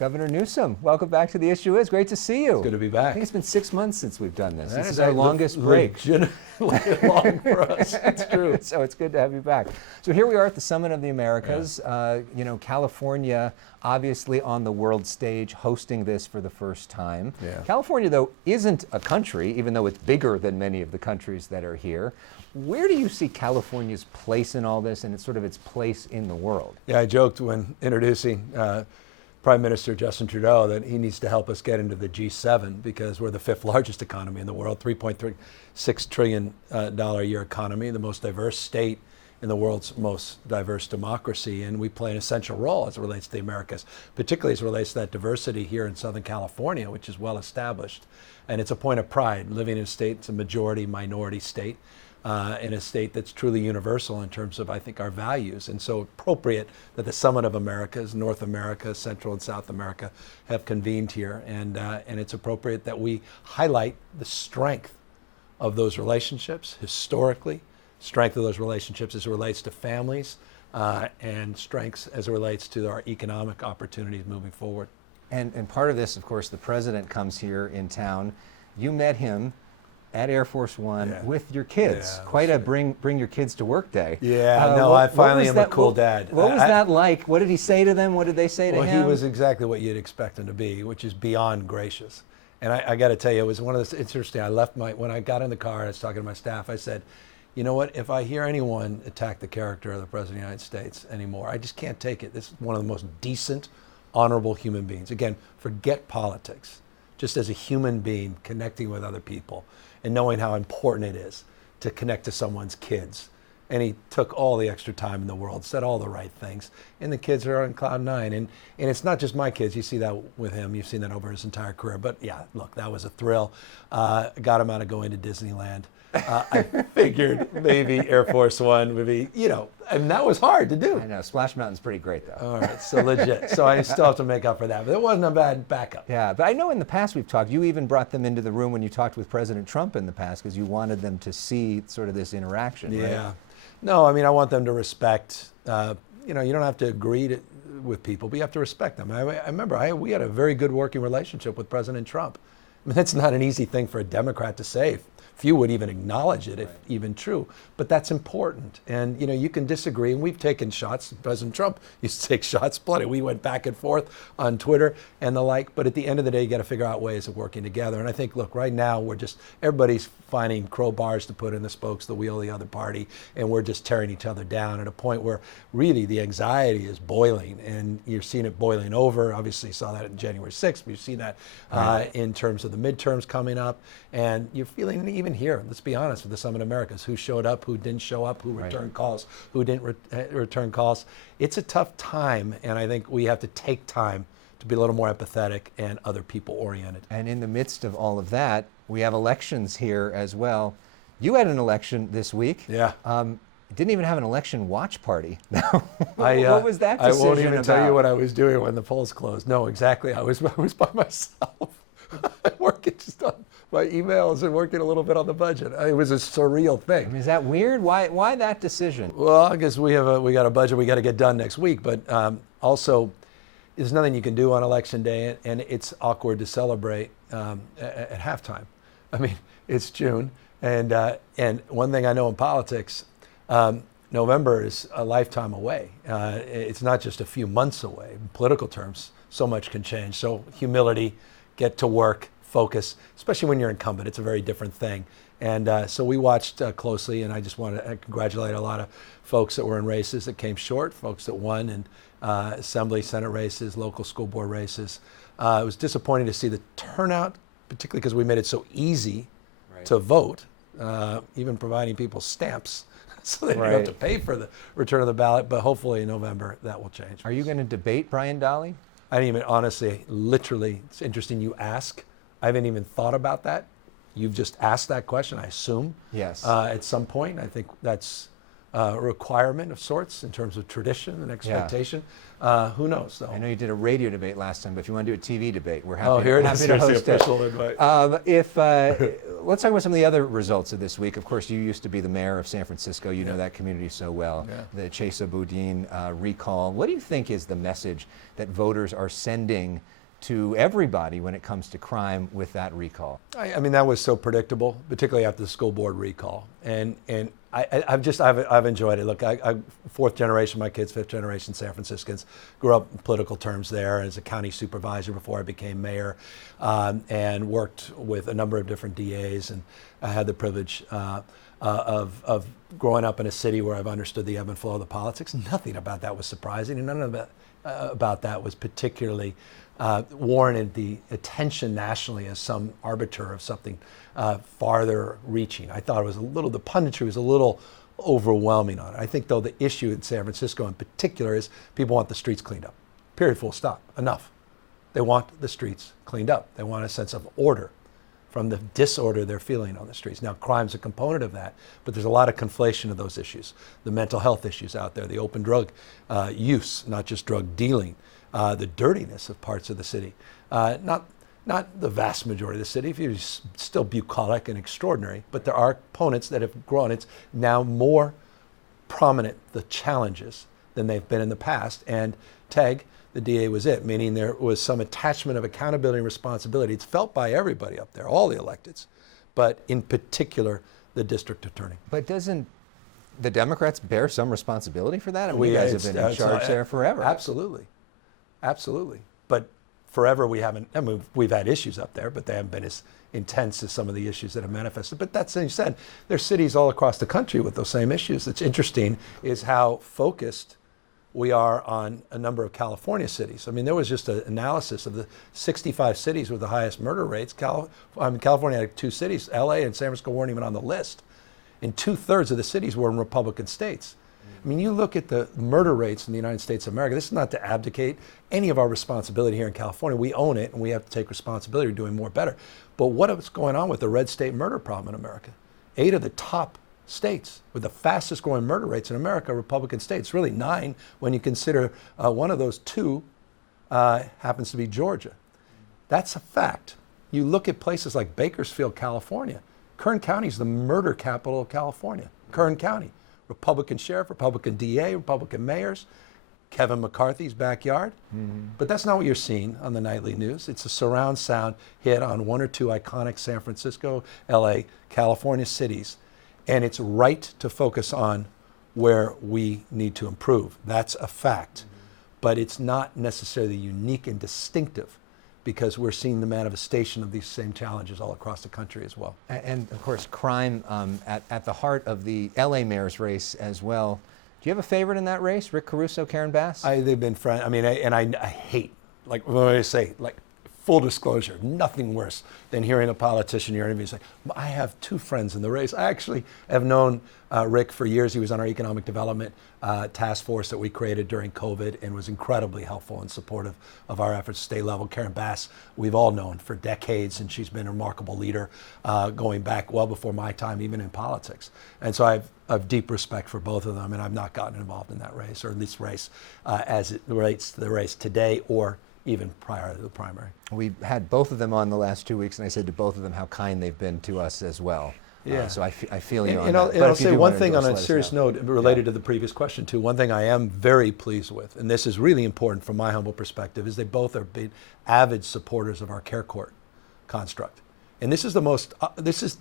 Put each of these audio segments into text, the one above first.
Governor Newsom, welcome back to The Issue Is. Great to see you. It's good to be back. I think it's been 6 months since we've done this. That This is our longest break. Legitimately long for us. It's true. So it's good to have you back. So here we are at the Summit of the Americas. Yeah. California, obviously on the world stage, hosting this for the first time. Yeah. California, though, isn't a country, even though it's bigger than many of the countries that are here. Where do you see California's place in all this and its place in the world? Yeah, I joked when introducing Prime Minister Justin Trudeau that he needs to help us get into the G7 because we're the fifth largest economy in the world, $3.36 trillion a year economy, the most diverse state in the world's most diverse democracy, and we play an essential role as it relates to the Americas, particularly as it relates to that diversity here in Southern California, which is well established. And it's a point of pride living in a state, it's a majority minority state, in a state that's truly universal in terms of, I think, our values. And so appropriate that the Summit of Americas, North America, Central and South America, have convened here. And it's appropriate that we highlight the strength of those relationships historically, strength of those relationships as it relates to families, and strengths as it relates to our economic opportunities moving forward. And part of this, of course, the president comes here in town. You met him at Air Force One with your kids. Yeah, quite a bring your kids to work day. Yeah, no, I finally am a cool dad. What was that like? What did he say to them? What did they say to him? Well, he was exactly what you'd expect him to be, which is beyond gracious. And I got to tell you, it was one of those, interesting. When I got in the car, I was talking to my staff, I said, you know what, if I hear anyone attack the character of the President of the United States anymore, I just can't take it. This is one of the most decent, honorable human beings. Again, forget politics. Just as a human being, connecting with other people and knowing how important it is to connect to someone's kids. And he took all the extra time in the world, said all the right things, and the kids are on cloud nine. And it's not just my kids. You see that with him. You've seen that over his entire career. But yeah, look, that was a thrill. Got him out of going to Disneyland. I figured maybe Air Force One would be, and that was hard to do. I know, Splash Mountain's pretty great though. All right, so legit. So I still have to make up for that, but it wasn't a bad backup. Yeah, but I know in the past we've talked, you even brought them into the room when you talked with President Trump in the past because you wanted them to see sort of this interaction, Yeah. Right? No, I mean, I want them to respect, you don't have to agree with people, but you have to respect them. I remember we had a very good working relationship with President Trump. I mean, that's not an easy thing for a Democrat to say. Few would even acknowledge it, if even true. But that's important. And, you can disagree. And we've taken shots. President Trump used to take shots plenty. We went back and forth on Twitter and the like. But at the end of the day, you got to figure out ways of working together. And I think, look, right now, everybody's finding crowbars to put in the spokes, the wheel of the other party. And we're just tearing each other down at a point where really the anxiety is boiling. And you're seeing it boiling over. Obviously, you saw that on January 6th. But you've seen that in terms of the midterms coming up. And you're feeling it even here, let's be honest, with the Summit of Americas, who showed up, who didn't show up, who returned calls, who didn't return calls. It's a tough time, and I think we have to take time to be a little more empathetic and other people oriented. And in the midst of all of that, we have elections here as well. You had an election this week. Yeah. Didn't even have an election watch party. What was that decision I won't even about? tell you what I was doing when the polls closed. No, exactly. I was by myself. Working just on my emails and working a little bit on the budget. It was a surreal thing. I mean, is that weird? Why that decision? Well, I guess we got a budget we got to get done next week, but also there's nothing you can do on election day, and it's awkward to celebrate at halftime. I mean, it's June, and one thing I know in politics, November is a lifetime away. It's not just a few months away. In political terms, so much can change. So humility. Get to work, focus, especially when you're incumbent. It's a very different thing. And so we watched closely, and I just want to congratulate a lot of folks that were in races that came short, folks that won in Assembly, Senate races, local school board races. It was disappointing to see the turnout, particularly because we made it so easy to vote, even providing people stamps so they didn't have to pay for the return of the ballot. But hopefully in November that will change. Are you going to debate Brian Dahle? I didn't even, honestly, literally, it's interesting you ask. I haven't even thought about that. You've just asked that question, I assume. Yes. At some point, I think that's requirement of sorts in terms of tradition and expectation. Who knows, though? I know you did a radio debate last time, but if you want to do a TV debate, we're happy, Oh, here it happy is. to Here's the host it. official invite. Let's talk about some of the other results of this week. Of course, you used to be the mayor of San Francisco. You know that community so well. Yeah. The Chesa Boudin recall. What do you think is the message that voters are sending to everybody when it comes to crime with that recall? I mean, that was so predictable, particularly after the school board recall. And I've enjoyed it. Look, I fourth generation, my kids, fifth generation San Franciscans, grew up in political terms there as a county supervisor before I became mayor, and worked with a number of different DAs. And I had the privilege of growing up in a city where I've understood the ebb and flow of the politics. Nothing about that was surprising, and none of that about that was particularly warranted the attention nationally as some arbiter of something farther reaching. I thought it was the punditry was a little overwhelming on it. I think, though, the issue in San Francisco in particular is people want the streets cleaned up. Period, full stop. Enough. They want the streets cleaned up. They want a sense of order from the disorder they're feeling on the streets. Now, crime's a component of that, but there's a lot of conflation of those issues. The mental health issues out there, the open drug use, not just drug dealing, the dirtiness of parts of the city. Not the vast majority of the city, if you're still bucolic and extraordinary, but there are components that have grown. It's now more prominent, the challenges, than they've been in the past. And TAG, the DA, was it, meaning there was some attachment of accountability and responsibility. It's felt by everybody up there, all the electeds, but in particular, the district attorney. But doesn't the Democrats bear some responsibility for that? I mean, you guys have been in charge there forever. Absolutely. Absolutely. But forever we haven't, I mean, we've had issues up there, but they haven't been as intense as some of the issues that have manifested. But that's, as you said, there's cities all across the country with those same issues. That's interesting is how focused we are on a number of California cities. I mean, there was just an analysis of the 65 cities with the highest murder rates. California had 2 cities, LA and San Francisco weren't even on the list. And 2/3 of the cities were in Republican states. I mean, you look at the murder rates in the United States of America. This is not to abdicate any of our responsibility here in California. We own it, and we have to take responsibility for doing more better. But what is going on with the red state murder problem in America? 8 of the top states with the fastest growing murder rates in America are Republican states. Really 9 when you consider one of those 2 happens to be Georgia. That's a fact. You look at places like Bakersfield, California. Kern County is the murder capital of California. Kern County. Republican sheriff, Republican DA, Republican mayors, Kevin McCarthy's backyard. Mm-hmm. But that's not what you're seeing on the nightly news. It's a surround sound hit on 1 or 2 iconic San Francisco, LA, California cities. And it's right to focus on where we need to improve. That's a fact. Mm-hmm. But it's not necessarily unique and distinctive, because we're seeing the manifestation of these same challenges all across the country as well. And of course, crime at the heart of the LA mayor's race as well. Do you have a favorite in that race? Rick Caruso, Karen Bass? They've been friends. I mean, I hate, like, what do I say, like, full disclosure, nothing worse than hearing a politician in your interview say, I have 2 friends in the race. I actually have known Rick for years. He was on our economic development task force that we created during COVID and was incredibly helpful and supportive of our efforts at state level. Karen Bass, we've all known for decades, and she's been a remarkable leader going back well before my time, even in politics. And so I have deep respect for both of them, and I've not gotten involved in that race, or at least race as it relates to the race today or even prior to the primary. We had both of them on the last 2 weeks, and I said to both of them how kind they've been to us as well. Yeah. So I feel you on and that. I'll say one thing on a serious note related to the previous question too. One thing I am very pleased with, and this is really important from my humble perspective, is they both are big, avid supporters of our care court construct. And this is the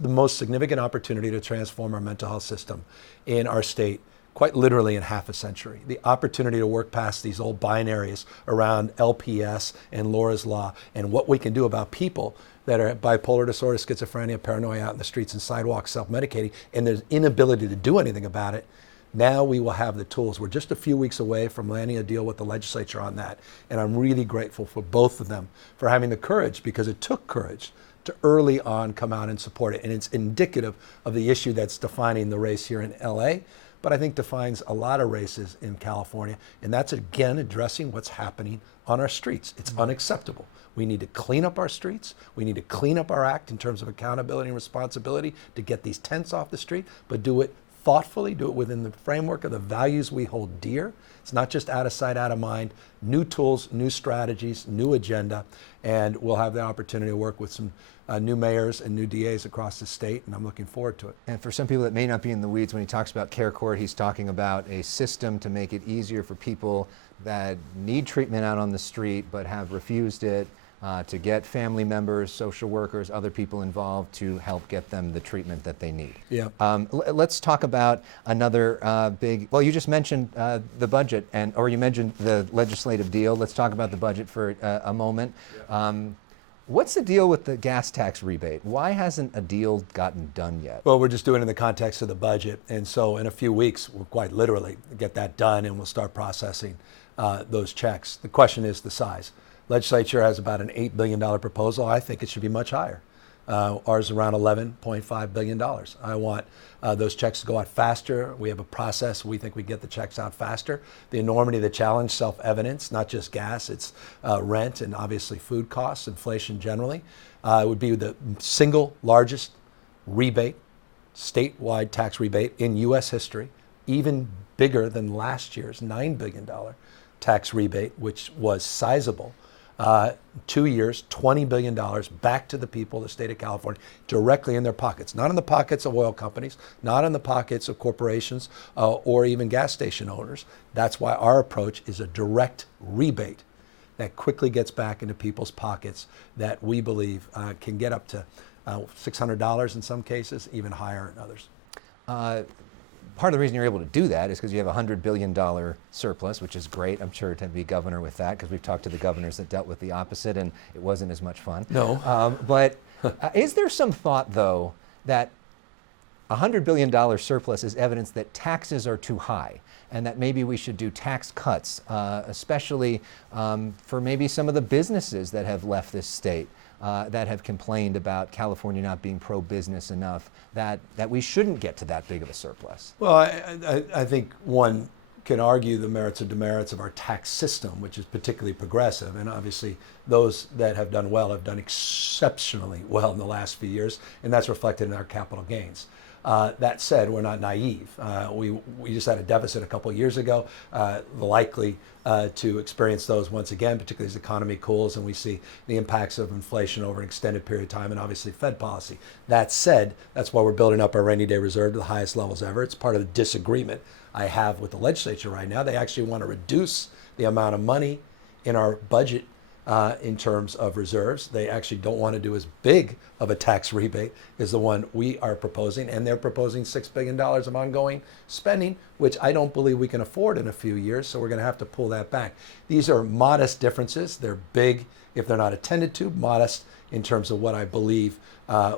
most significant opportunity to transform our mental health system in our state, quite literally in half a century. The opportunity to work past these old binaries around LPS and Laura's Law and what we can do about people that are bipolar disorder, schizophrenia, paranoia out in the streets and sidewalks self-medicating, and there's inability to do anything about it. Now we will have the tools. We're just a few weeks away from landing a deal with the legislature on that. And I'm really grateful for both of them for having the courage, because it took courage to early on come out and support it. And it's indicative of the issue that's defining the race here in LA, but I think defines a lot of races in California. And that's, again, addressing what's happening on our streets. It's unacceptable. We need to clean up our streets. We need to clean up our act in terms of accountability and responsibility to get these tents off the street, but do it thoughtfully, do it within the framework of the values we hold dear. It's not just out of sight, out of mind. New tools, new strategies, new agenda, and we'll have the opportunity to work with some new mayors and new DAs across the state, and I'm looking forward to it. And for some people that may not be in the weeds, when he talks about care court, he's talking about a system to make it easier for people that need treatment out on the street but have refused it, to get family members, social workers, other people involved to help get them the treatment that they need. Yeah. Let's talk about another well, you just mentioned the budget, or you mentioned the legislative deal. Let's talk about the budget for a moment. Yeah. What's the deal with the gas tax rebate? Why hasn't a deal gotten done yet? Well, we're just doing it in the context of the budget. And so in a few weeks, we'll quite literally get that done and we'll start processing those checks. The question is the size. Legislature has about an $8 billion proposal. I think it should be much higher. Ours is around $11.5 billion. I want those checks to go out faster. We have a process. We think we get the checks out faster. The enormity of the challenge, self-evident, not just gas, it's rent and obviously food costs, inflation generally. It would be the single largest rebate, statewide tax rebate in U.S. history, even bigger than last year's $9 billion tax rebate, which was sizable. 2 years, $20 billion back to the people of the state of California, directly in their pockets. Not in the pockets of oil companies, not in the pockets of corporations or even gas station owners. That's why our approach is a direct rebate that quickly gets back into people's pockets that we believe can get up to $600 in some cases, even higher in others. Part of the reason you're able to do that is because you have a $100 billion surplus, which is great. I'm sure to be governor with that, because we've talked to the governors that dealt with the opposite and it wasn't as much fun. No. But is there some thought, though, that a $100 billion surplus is evidence that taxes are too high and that maybe we should do tax cuts, especially for maybe some of the businesses that have left this state? That have complained about California not being pro-business enough, that we shouldn't get to that big of a surplus? Well, I think one can argue the merits or demerits of our tax system, which is particularly progressive, and obviously those that have done well have done exceptionally well in the last few years, and that's reflected in our capital gains. That said, we're not naive. We just had a deficit a couple of years ago, likely to experience those once again, particularly as the economy cools and we see the impacts of inflation over an extended period of time and obviously Fed policy. That said, that's why we're building up our rainy day reserve to the highest levels ever. It's part of the disagreement I have with the legislature right now. They actually want to reduce the amount of money in our budget in terms of reserves. They actually don't want to do as big of a tax rebate as the one we are proposing, and they're proposing $6 billion of ongoing spending, which I don't believe we can afford in a few years, so we're going to have to pull that back. These are modest differences. They're big if they're not attended to, modest in terms of what I believe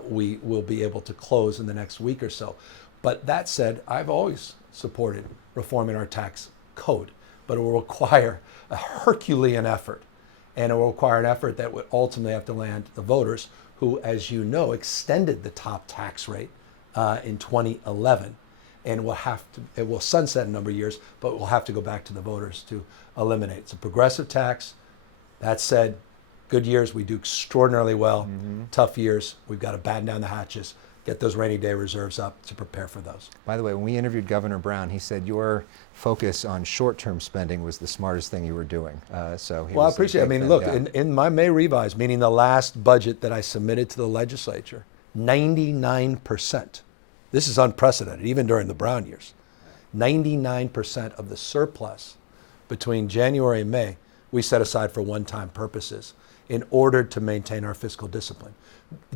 we will be able to close in the next week or so. But that said, I've always supported reforming our tax code, but it will require a Herculean effort. And it will require an effort that would ultimately have to land the voters who, as you know, extended the top tax rate in 2011. And it will sunset in a number of years, but we'll have to go back to the voters to eliminate. It's a progressive tax. That said, good years, we do extraordinarily well. Mm-hmm. Tough years, we've got to batten down the hatches, get those rainy day reserves up to prepare for those. By the way, when we interviewed Governor Brown, he said your focus on short-term spending was the smartest thing you were doing. I appreciate it. I mean, look, yeah. in my May revise, meaning the last budget that I submitted to the legislature, 99%, this is unprecedented, even during the Brown years, 99% of the surplus between January and May, we set aside for one-time purposes in order to maintain our fiscal discipline.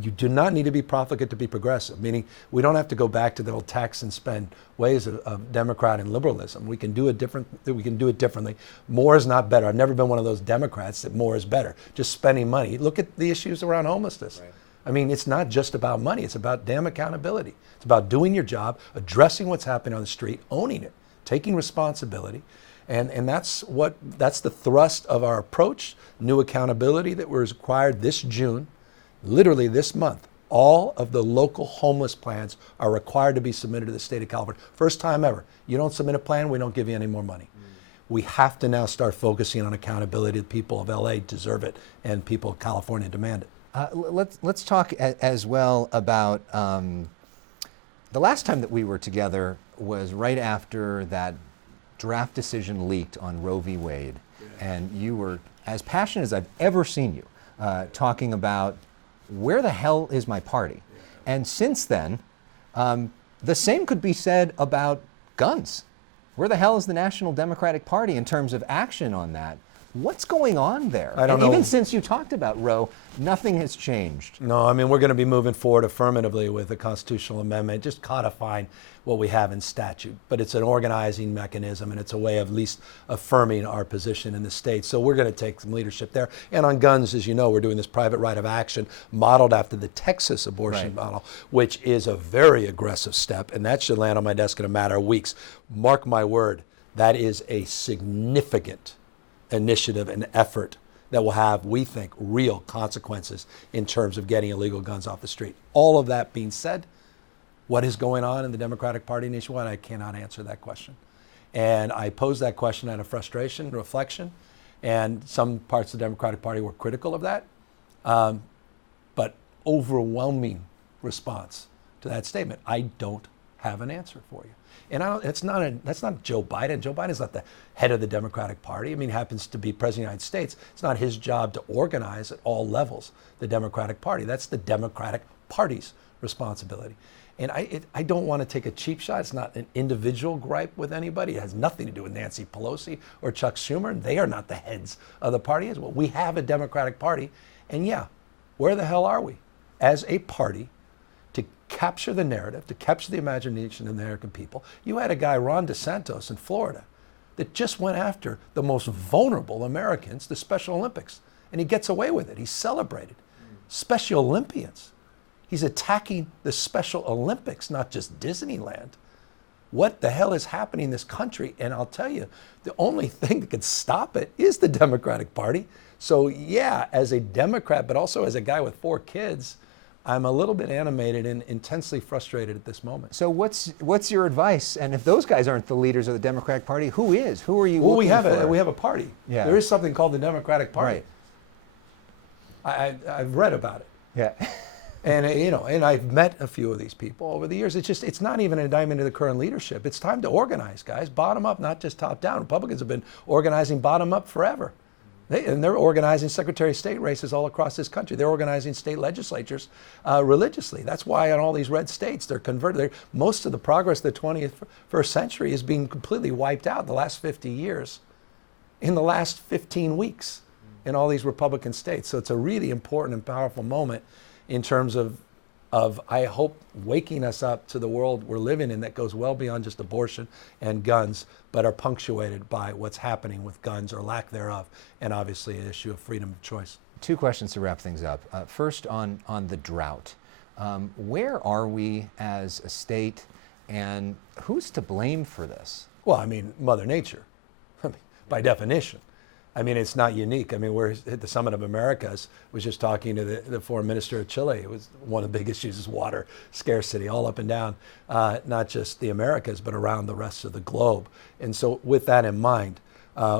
You do not need to be profligate to be progressive, meaning we don't have to go back to the old tax and spend ways of Democrat and liberalism. We can do it differently. More is not better. I've never been one of those Democrats that more is better, just spending money. Look at the issues around homelessness. Right. I mean, it's not just about money. It's about damn accountability. It's about doing your job, addressing what's happening on the street, owning it, taking responsibility. And that's the thrust of our approach, new accountability that was required this June. Literally this month, all of the local homeless plans are required to be submitted to the state of California. First time ever. You don't submit a plan, we don't give you any more money. We have to now start focusing on accountability. The people of LA deserve it, and people of California demand it. Let's talk as well about The last time that we were together was right after that draft decision leaked on Roe v. Wade, and you were as passionate as I've ever seen you, talking about where the hell is my party? And since then, the same could be said about guns. Where the hell is the National Democratic Party in terms of action on that? What's going on there? I don't know. Even since you talked about Roe, nothing has changed. No, I mean, we're going to be moving forward affirmatively with a constitutional amendment, just codifying what we have in statute. But it's an organizing mechanism, and it's a way of at least affirming our position in the state. So we're going to take some leadership there. And on guns, as you know, we're doing this private right of action modeled after the Texas abortion model, which is a very aggressive step. And that should land on my desk in a matter of weeks. Mark my word, that is a significant initiative and effort that will have, we think, real consequences in terms of getting illegal guns off the street. All of that being said, what is going on in the Democratic Party nationwide? I cannot answer that question. And I posed that question out of frustration, reflection, and some parts of the Democratic Party were critical of that. But overwhelming response to that statement, I don't have an answer for you. And that's not Joe Biden. Joe Biden's not the head of the Democratic Party. I mean, he happens to be president of the United States. It's not his job to organize at all levels the Democratic Party. That's the Democratic Party's responsibility. And I don't want to take a cheap shot. It's not an individual gripe with anybody. It has nothing to do with Nancy Pelosi or Chuck Schumer. They are not the heads of the party as well. We have a Democratic Party. And yeah, where the hell are we as a party to capture the narrative, to capture the imagination of the American people? You had a guy, Ron DeSantis in Florida, that just went after the most vulnerable Americans, the Special Olympics. And he gets away with it. He's celebrated. Special Olympians. He's attacking the Special Olympics, not just Disneyland. What the hell is happening in this country? And I'll tell you, the only thing that could stop it is the Democratic Party. So yeah, as a Democrat, but also as a guy with 4 kids, I'm a little bit animated and intensely frustrated at this moment. So what's your advice? And if those guys aren't the leaders of the Democratic Party, who is? Who are you Well, looking for? we have a party. Yeah. There is something called the Democratic Party. Right. I've read about it. Yeah. And you know, and I've met a few of these people over the years. It's not even an indictment of the current leadership. It's time to organize, guys, bottom up, not just top down. Republicans have been organizing bottom up forever. They're organizing Secretary of State races all across this country. They're organizing state legislatures religiously. That's why in all these red states, they're converted. Most of the progress of the 21st century is being completely wiped out in the last 50 years, in the last 15 weeks in all these Republican states. So it's a really important and powerful moment in terms of I hope, waking us up to the world we're living in that goes well beyond just abortion and guns, but are punctuated by what's happening with guns or lack thereof, and obviously an issue of freedom of choice. 2 questions to wrap things up. First, on the drought. Where are we as a state, and who's to blame for this? Well, I mean, Mother Nature, by definition. I mean, it's not unique. I mean, we're at the Summit of Americas. Was just talking to the foreign minister of Chile. It was one of the big issues is water scarcity, all up and down, not just the Americas, but around the rest of the globe. And so with that in mind,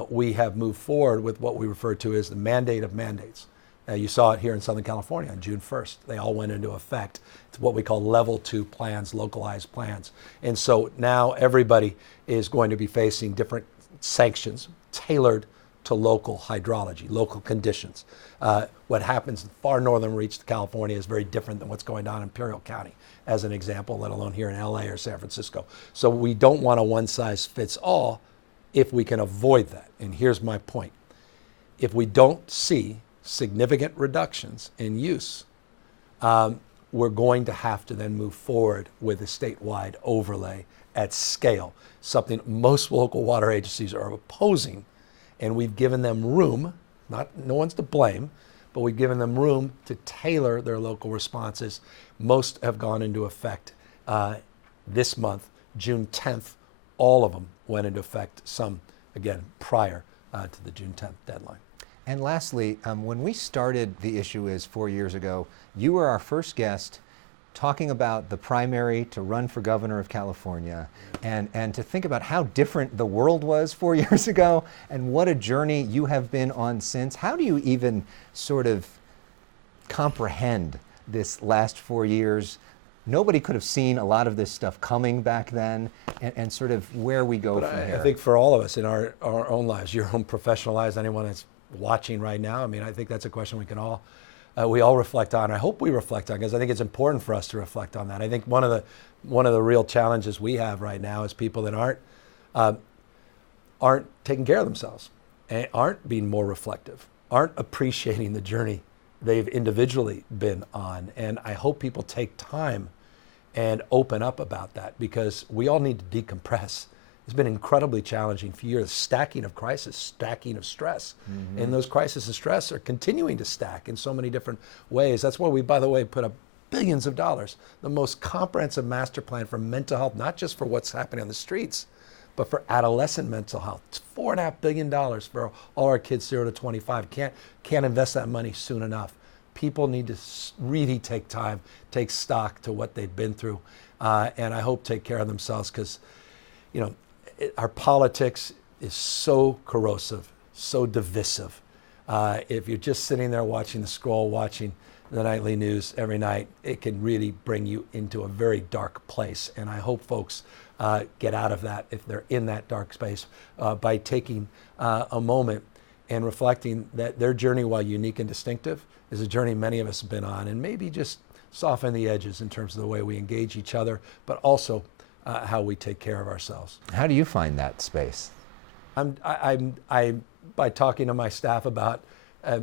we have moved forward with what we refer to as the mandate of mandates. You saw it here in Southern California on June 1st. They all went into effect. It's what we call level 2 plans, localized plans. And so now everybody is going to be facing different sanctions tailored to local hydrology, local conditions. What happens in far northern reach to California is very different than what's going on in Imperial County, as an example, let alone here in LA or San Francisco. So we don't want a one size fits all if we can avoid that. And here's my point. If we don't see significant reductions in use, we're going to have to then move forward with a statewide overlay at scale, something most local water agencies are opposing. And we've given them room, no one's to blame, but we've given them room to tailor their local responses. Most have gone into effect this month, June 10th. All of them went into effect, some, again, prior to the June 10th deadline. And lastly, when we started The Issue Is 4 years ago, you were our first guest talking about the primary to run for governor of California, and to think about how different the world was 4 years ago and what a journey you have been on since. How do you even sort of comprehend this last 4 years nobody could have seen a lot of this stuff coming back then, and sort of where we go from here. I think for all of us in our own lives, your own professional lives, anyone that's watching right now, I mean, I think that's a question we can all, we all reflect on. I hope we reflect on, because I think it's important for us to reflect on that. I think one of the real challenges we have right now is people that aren't taking care of themselves, and aren't being more reflective, aren't appreciating the journey they've individually been on. And I hope people take time and open up about that, because we all need to decompress. It's been incredibly challenging for years, stacking of crisis, stacking of stress. Mm-hmm. And those crises and stress are continuing to stack in so many different ways. That's why we, by the way, put up billions of dollars, the most comprehensive master plan for mental health, not just for what's happening on the streets, but for adolescent mental health. It's $4.5 billion for all our kids 0 to 25. Can't invest that money soon enough. People need to really take time, take stock to what they've been through, and I hope take care of themselves, because, you know, our politics is so corrosive, so divisive. If you're just sitting there watching the scroll, watching the nightly news every night, it can really bring you into a very dark place. And I hope folks get out of that, if they're in that dark space, by taking a moment and reflecting that their journey, while unique and distinctive, is a journey many of us have been on, and maybe just soften the edges in terms of the way we engage each other, but also how we take care of ourselves. How do you find that space? I by talking to my staff about, I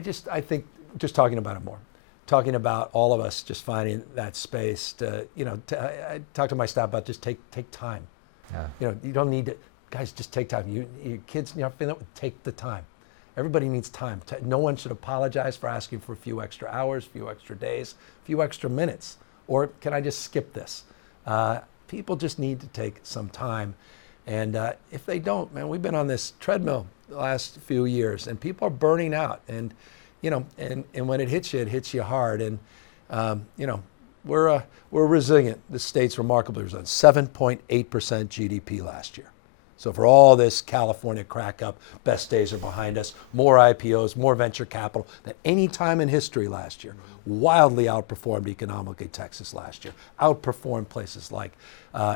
think just talking about it more, talking about all of us just finding that space to, you know, I talk to my staff about just take time. Yeah. You know, you don't need to, guys, just take time. Your kids, you know, take the time. Everybody needs time. No one should apologize for asking for a few extra hours, a few extra days, a few extra minutes. Or can I just skip this? People just need to take some time. And if they don't, man, we've been on this treadmill the last few years, and people are burning out. And, you know, and when it hits you hard. And, you know, we're resilient. The state's remarkably resilient. 7.8% GDP last year. So for all this California crack up, best days are behind us, more IPOs, more venture capital than any time in history last year. Wildly outperformed economically Texas last year, outperformed places like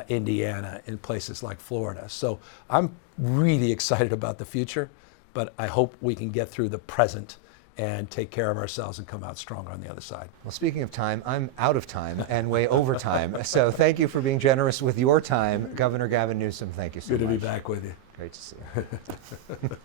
Indiana and places like Florida. So I'm really excited about the future, but I hope we can get through the present and take care of ourselves and come out stronger on the other side. Well, speaking of time, I'm out of time and way over time. So thank you for being generous with your time. Governor Gavin Newsom, thank you so much. Good to be back with you. Great to see you.